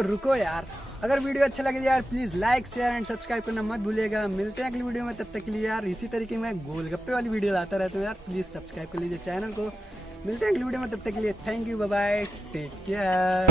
रुको यार, अगर वीडियो अच्छा लगे यार please like share and subscribe करना मत भूलिएगा। मिलते हैं अगली वीडियो में, तब तक के लिए यार इसी तरीके में गोलगप्पे वाली वीडियो लाता रहता हूँ यार, प्लीज सब्सक्राइब कर लीजिए चैनल को। मिलते हैं अगली वीडियो में, तब तक के लिए thank you, bye bye, take care.